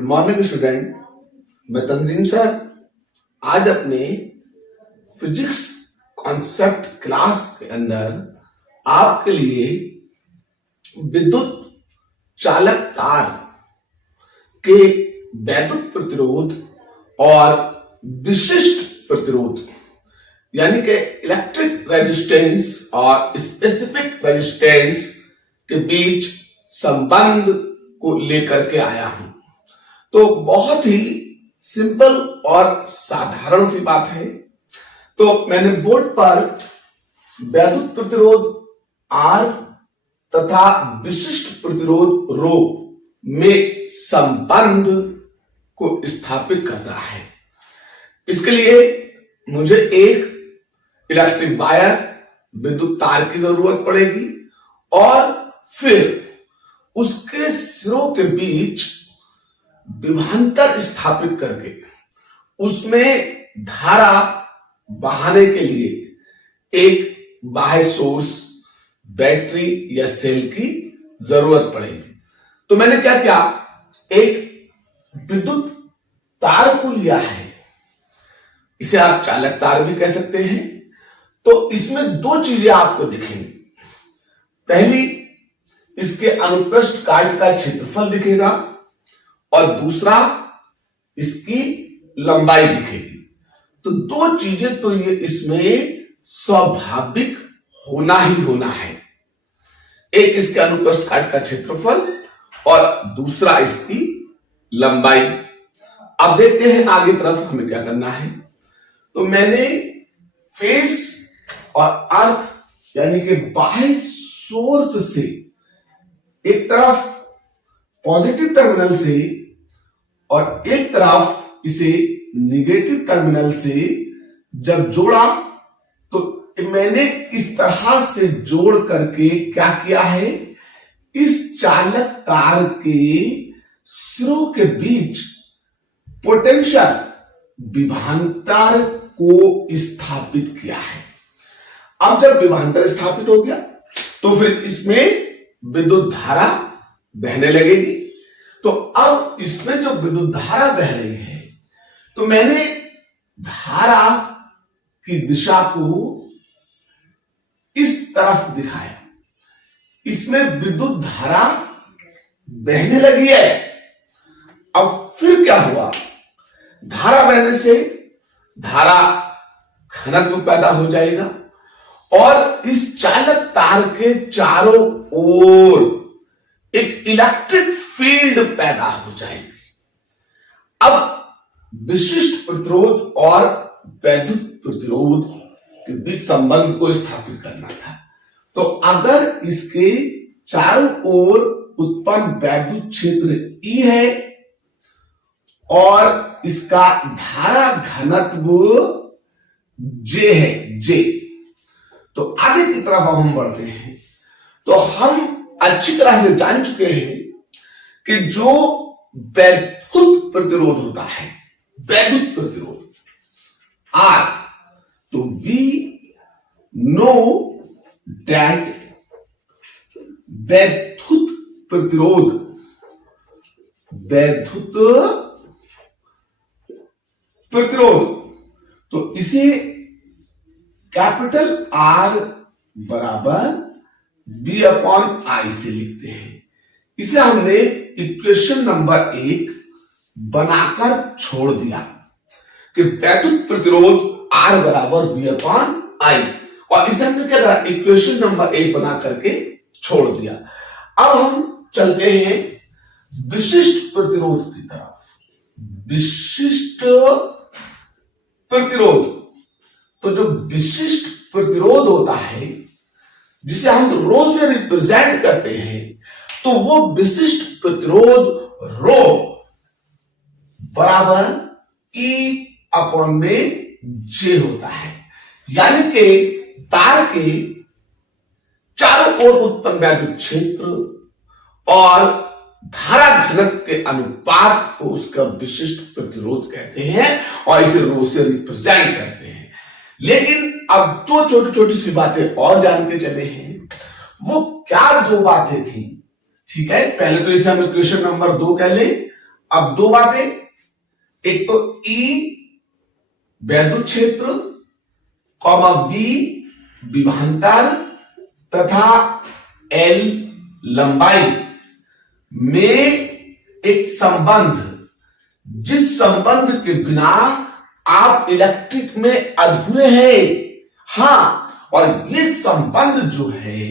Good morning student, मैं तंजीम sir आज अपने फिजिक्स कॉन्सेप्ट क्लास के अंदर आपके लिए विद्युत चालक तार के वैद्युत प्रतिरोध और विशिष्ट प्रतिरोध यानी कि इलेक्ट्रिक रेजिस्टेंस और स्पेसिफिक रेजिस्टेंस के बीच संबंध को लेकर के आया हूं। तो बहुत ही सिंपल और साधारण सी बात है। तो मैंने बोर्ड पर वैद्युत प्रतिरोध R तथा विशिष्ट प्रतिरोध ρ में संबंध को स्थापित करना है। इसके लिए मुझे एक इलेक्ट्रिक वायर विद्युत तार की जरूरत पड़ेगी और फिर उसके सिरों के बीच विभवांतर स्थापित करके उसमें धारा बहाने के लिए एक बाह्य सोर्स, बैटरी या सेल की जरूरत पड़ेगी। तो मैंने क्या किया, एक विद्युत तार को लिया है, इसे आप चालक तार भी कह सकते हैं। तो इसमें दो चीजें आपको दिखेंगी। पहली, इसके अनुप्रस्थ काट का क्षेत्रफल दिखेगा और दूसरा इसकी लंबाई दिखेगी। तो दो चीजें तो ये इसमें स्वाभाविक होना ही होना है, एक इसके अनुप्रस्थ काट का क्षेत्रफल और दूसरा इसकी लंबाई। अब देखते हैं आगे तरफ हमें क्या करना है। तो मैंने फेस और अर्थ यानी कि बाह्य सोर्स से एक तरफ पॉजिटिव टर्मिनल से और एक तरफ इसे निगेटिव टर्मिनल से जब जोड़ा तो मैंने इस तरह से जोड़ करके क्या किया है, इस चालक तार के सिरों के बीच पोटेंशियल विभवांतर को स्थापित किया है। अब जब विभवांतर स्थापित हो गया तो फिर इसमें विद्युत धारा बहने लगेगी। तो अब इसमें जो विद्युत धारा बह रही है, तो मैंने धारा की दिशा को इस तरफ दिखाया, इसमें विद्युत धारा बहने लगी है। अब फिर क्या हुआ, धारा बहने से धारा घनत्व पैदा हो जाएगा और इस चालक तार के चारों ओर एक इलेक्ट्रिक फील्ड पैदा हो जाएगी। अब विशिष्ट प्रतिरोध और वैद्युत प्रतिरोध के बीच संबंध को स्थापित करना था। तो अगर इसके चारों ओर उत्पन्न वैद्युत क्षेत्र E है और इसका धारा घनत्व J है, J, तो आगे की तरफ हम बढ़ते हैं। तो हम अच्छी तरह से जान चुके हैं कि जो वैद्युत प्रतिरोध होता है, वैद्युत प्रतिरोध R, तो we know that वैद्युत प्रतिरोध, वैद्युत प्रतिरोध, तो इसे कैपिटल R बराबर V/I से लिखते हैं। इसे हमने इक्वेशन नंबर 1 बनाकर छोड़ दिया कि वैद्युत प्रतिरोध R बराबर V/I, और इसे हमने क्या करा, इक्वेशन नंबर 1 बना करके छोड़ दिया। अब हम चलते हैं विशिष्ट प्रतिरोध की तरफ। विशिष्ट प्रतिरोध, तो जो विशिष्ट प्रतिरोध होता है जिसे हम ρ से रिप्रेजेंट करते हैं, तो वो विशिष्ट प्रतिरोध ρ बराबर E/J होता है। यानी कि तार के चारों ओर उत्पन्न वैद्युत क्षेत्र और धारा घनत्व के अनुपात को उसका विशिष्ट प्रतिरोध कहते हैं और इसे ρ से रिप्रेजेंट करते हैं। लेकिन अब दो छोटी छोटी सी बातें और जान के चले हैं। वो क्या दो बातें थी, ठीक है। पहले तो इसे हम इक्वेशन नंबर 2 कह लें अब दो बातें, एक तो E वैद्युत क्षेत्र, कॉमा V विभवांतर तथा L लंबाई में एक संबंध, जिस संबंध के बिना आप इलेक्ट्रिक में अधूरे हैं। हां, और ये संबंध जो है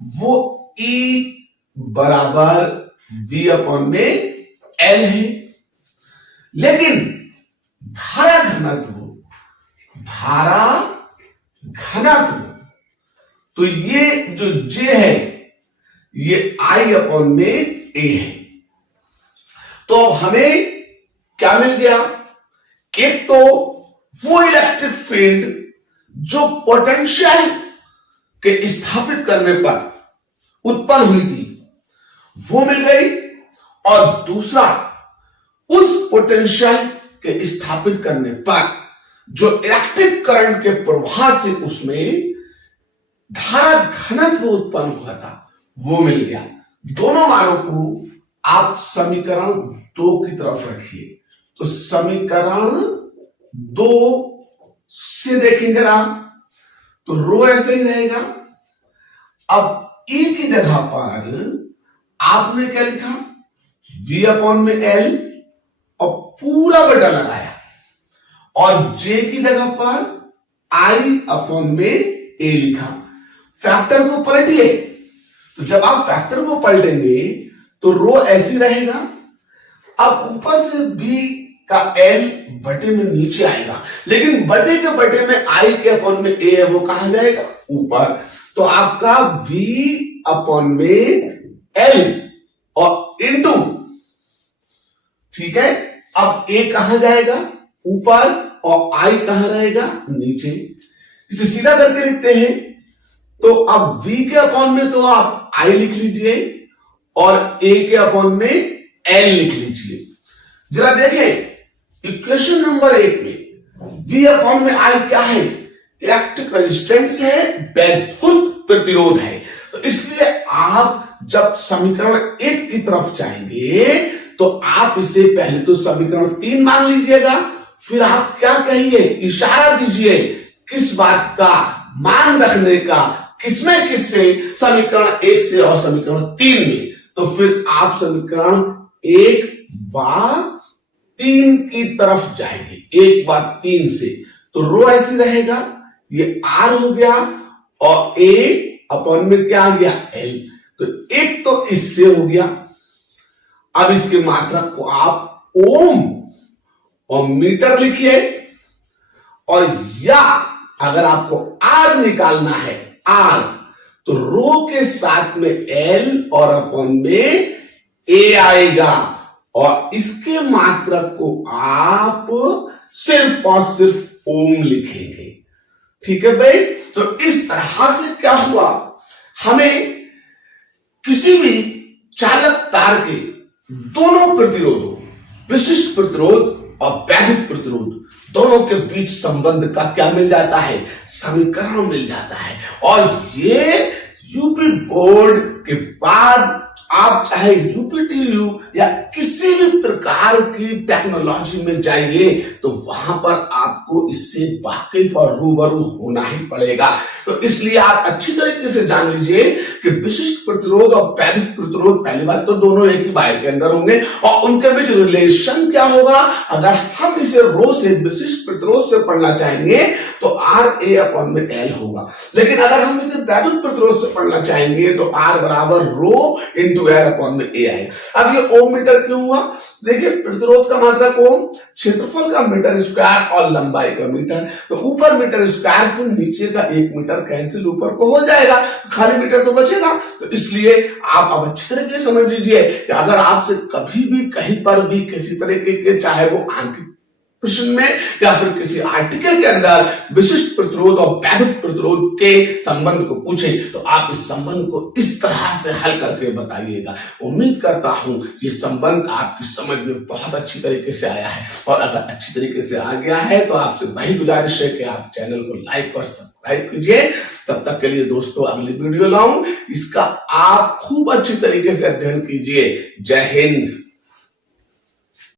वो E बराबर V अपॉन में L है। लेकिन धारा घनत्व तो ये जो J है ये I अपॉन में A है। तो अब हमें क्या मिल गया, एक तो वो इलेक्ट्रिक फील्ड जो पोटेंशियल के स्थापित करने पर उत्पन्न हुई थी वो मिल गई, और दूसरा उस पोटेंशियल के स्थापित करने पर जो इलेक्ट्रिक करंट के प्रवाह से उसमें धारा घनत्व उत्पन्न हुआ था वो मिल गया। दोनों मानों को आप समीकरण 2 की तरफ रखिए। तो समीकरण 2 से देखेंगे जरा, तो रो ऐसे ही रहेगा। अब E की जगह पर आपने क्या लिखा, V अपॉन में L और पूरा बटा लगाया, और J की जगह पर I अपॉन में A लिखा। फैक्टर को पलटिए, तो जब आप फैक्टर को पलटेंगे तो रो ऐसी रहेगा। अब ऊपर से B का L बटे में नीचे आएगा, लेकिन बटे के बटे में I के अपॉन में A है वो कहां जाएगा, ऊपर। तो आपका V अपॉन में L और इंटू, ठीक है। अब A कहां जाएगा, ऊपर, और I कहां रहेगा, नीचे। इसे सीधा करके लिखते हैं, तो अब V के अपॉन में तो आप I लिख लीजिए और A के अपॉन में L लिख लीजिए। जरा देखें इक्वेशन नंबर 1 में V अपॉन में I क्या है, इलेक्ट्रिक रेजिस्टेंस है, वैद्युत प्रतिरोध है। तो इसलिए आप जब समीकरण 1 की तरफ जाएंगे तो आप इसे पहले तो समीकरण 3 मान लीजिएगा, फिर आप क्या कहिए, इशारा दीजिए किस बात का, मान रखने का, किसमें किससे, समीकरण 1 से और समीकरण 3 में। तो फिर आप समीकरण 1 व 3 की तरफ जाएंगे, 1 व 3 से। तो रो ऐसी रहेगा, ये R हो गया और A अपॉन में क्या आ गया, L। तो एक तो इससे हो गया। अब इसके मात्रक को आप ओम और मीटर लिखिए, और या अगर आपको R निकालना है, R, तो रो के साथ में L और अपॉन में A आएगा, और इसके मात्रक को आप सिर्फ और सिर्फ ओम लिखेंगे। ठीक है भाई। तो इस तरह से क्या हुआ, हमें किसी भी चालक तार के दोनों प्रतिरोधों, विशिष्ट प्रतिरोध और वैद्युत प्रतिरोध, दोनों के बीच संबंध का क्या मिल जाता है, समीकरण मिल जाता है। और ये यूपी बोर्ड के बाद आप चाहे यूपीटीयू या किसी भी प्रकार की टेक्नोलॉजी में जाइए तो वहां पर आपको इससे वाकिफ और रूबरू होना ही पड़ेगा। तो इसलिए आप अच्छी तरीके से जान लीजिए कि विशिष्ट प्रतिरोध और वैद्युत प्रतिरोध, पहली बात तो दोनों एक ही वायर के अंदर होंगे, और उनके बीच रिलेशन क्या होगा। अगर हम इसे रो से, विशिष्ट प्रतिरोध से पढ़ना चाहेंगे तो R A अपॉन में L होगा, लेकिन अगर हम इसे वैद्युत प्रतिरोध से पढ़ना चाहेंगे तो R बराबर रो इंटू L अपॉन में A आएगा। अब ये ओम मीटर क्यों हुआ, देखिए प्रतिरोध का मात्रक ओम, क्षेत्रफल का मीटर स्क्वायर और लंबाई का मीटर। तो ऊपर मीटर स्क्वायर से नीचे का 1 मीटर कैंसिल ऊपर को हो जाएगा, खाली मीटर तो बचेगा। तो इसलिए आप अब अच्छी तरीके से समझ लीजिए कि अगर आपसे कभी भी कहीं पर भी किसी तरीके के, चाहे वो आंकिक प्रश्न में या फिर किसी आर्टिकल के अंदर विशिष्ट प्रतिरोध और वैद्युत प्रतिरोध के संबंध को पूछे तो आप इस संबंध को इस तरह से हल करके बताइएगा। उम्मीद करता हूं ये संबंध आपकी समझ में बहुत अच्छी तरीके से आया है, और अगर अच्छी तरीके से आ गया है तो आपसे वही गुजारिश है कि आप चैनल को लाइक और सब्सक्राइब कीजिए। तब तक के लिए दोस्तों अगली वीडियो लाऊं, इसका आप खूब अच्छी तरीके से अध्ययन कीजिए। जय हिंद।